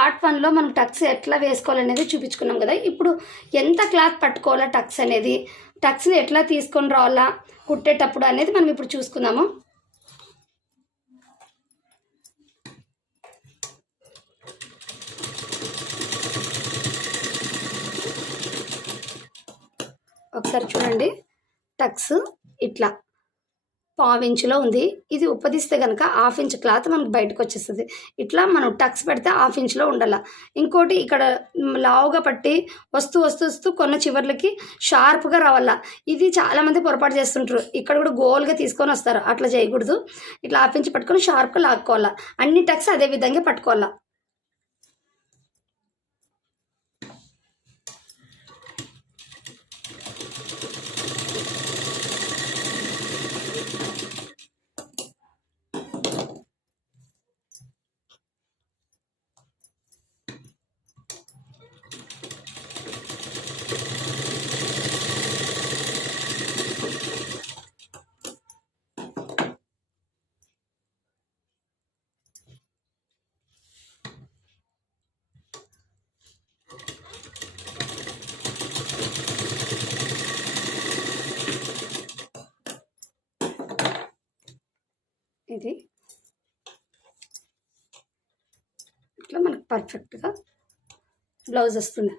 Part 1లో మనం Tux ఎట్లా వేసుకోవాలనేది చూపించుకున్నాం కదా. ఇప్పుడు ఎంత క్లాత్ పట్టుకోవాలా టక్స్ అనేది, టక్స్ని ఎట్లా తీసుకొని రావాలా కుట్టేటప్పుడు అనేది మనం ఇప్పుడు చూసుకుందాము. ఒకసారి చూడండి, టక్స్ ఇట్లా పావించులో ఉంది. ఇది ఉప్పదీస్తే కనుక 1/2 ఇంచ్ క్లాత్ మనకు బయటకు వచ్చేస్తుంది. ఇట్లా మనం టక్స్ పెడితే 1/2 ఇంచ్లో ఉండాల. ఇంకోటి ఇక్కడ లావుగా పట్టి వస్తూ కొన్న చివర్లకి షార్ప్గా రావాల. ఇది చాలామంది పొరపాటు చేస్తుంటారు, ఇక్కడ కూడా గోల్గా తీసుకొని వస్తారు. అట్లా చేయకూడదు. ఇట్లా 1/2 ఇంచ్ పట్టుకొని షార్ప్గా లాక్కోవాలా. అన్ని టక్స్ అదే విధంగా పట్టుకోవాలా. ఇది ఇట్లా మనకు పర్ఫెక్ట్గా బ్లౌజ్ వస్తుంది.